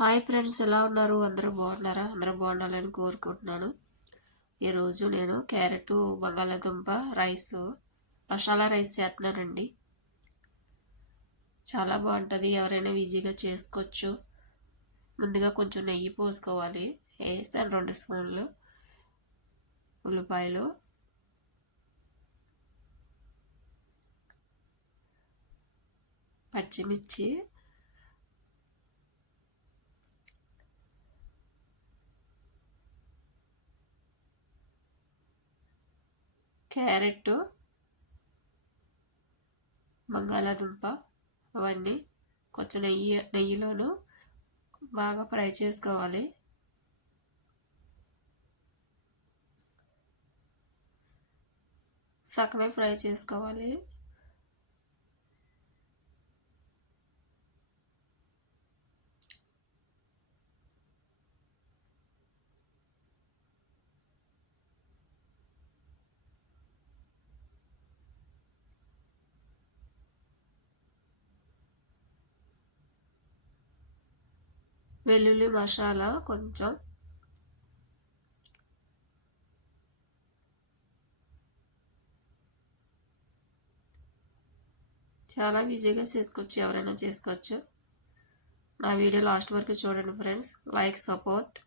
Hi friends, ఎలా ఉన్నారు? అందరూ బాగున్నారా? అందరూ బాగుండాలని కోరుకుంటున్నాను. ఈరోజు నేను క్యారెట్ బంగాళాదుంప మసాలా రైస్ చేస్తున్నానండి. చాలా బాగుంటుంది, ఎవరైనా ఈజీగా చేసుకోవచ్చు. ముందుగా కొంచెం నెయ్యి పోసుకోవాలి. వేసాను 2 స్పూన్లు. ఉల్లిపాయలు, పచ్చిమిర్చి, క్యారెట్, బంగాళాదుంప అవన్నీ కొంచెం నెయ్యిలోనూ బాగా ఫ్రై చేసుకోవాలి. సగమే ఫ్రై చేసుకోవాలి. వెల్లుల్లి మసాలా కొంచెం, చాలా ఈజీగా చేసుకోవచ్చు, ఎవరైనా చేసుకోవచ్చు. నా వీడియో లాస్ట్ వరకు చూడండి friends. Like, support.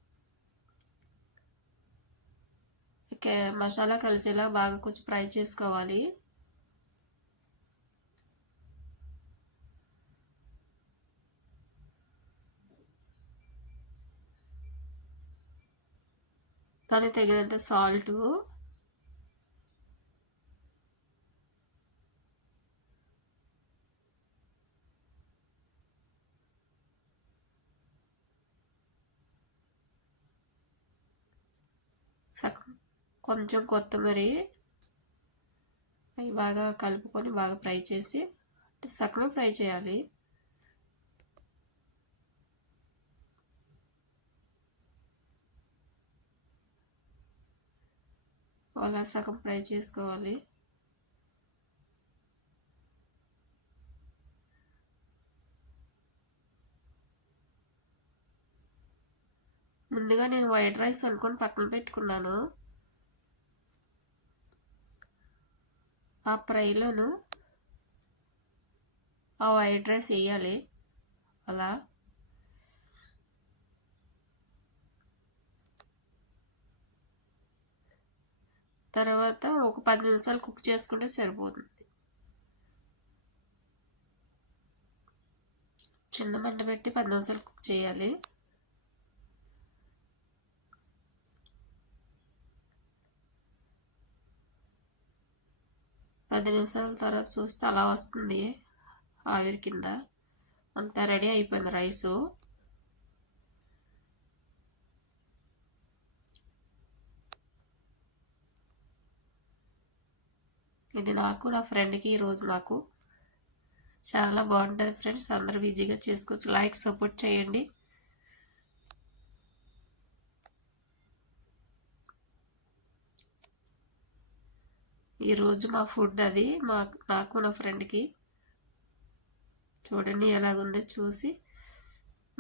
Okay, masala కలిసేలా బాగా కొంచెం ఫ్రై చేసుకోవాలి. దానికి తగినంత సాల్ట్, కొంచెం కొత్తిమీర అవి బాగా కలుపుకొని బాగా ఫ్రై చేసి, సగమే ఫ్రై చేయాలి. అలా సగం ఫ్రై చేసుకోవాలి. ముందుగా నేను వైట్ రైస్ అనుకొని పక్కన పెట్టుకున్నాను. ఆ ఫ్రైలోను ఆ వైట్ రైస్ వేయాలి. అలా తర్వాత ఒక 10 నిమిషాలు కుక్ చేసుకుంటే సరిపోతుంది. చిన్న మంట పెట్టి 10 నిమిషాలు కుక్ చేయాలి. పది నిమిషాల తర్వాత చూస్తే అలా వస్తుంది ఆవిరి కింద. అంతా రెడీ అయిపోయింది రైసు. ఇది నాకు, నా ఫ్రెండ్కి ఈరోజు నాకు చాలా బాగుంటుంది ఫ్రెండ్స్. అందరూ ఈజీగా చేసుకోవచ్చు. లైక్, సపోర్ట్ చేయండి. ఈరోజు మా ఫుడ్ అది, నాకు నా ఫ్రెండ్కి. చూడండి ఎలాగుందో చూసి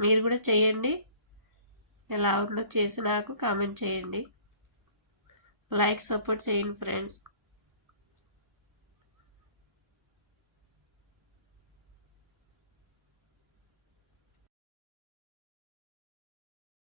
మీరు కూడా చేయండి. ఎలా ఉందో చేసి నాకు కామెంట్ చేయండి. లైక్, సపోర్ట్ చేయండి ఫ్రెండ్స్.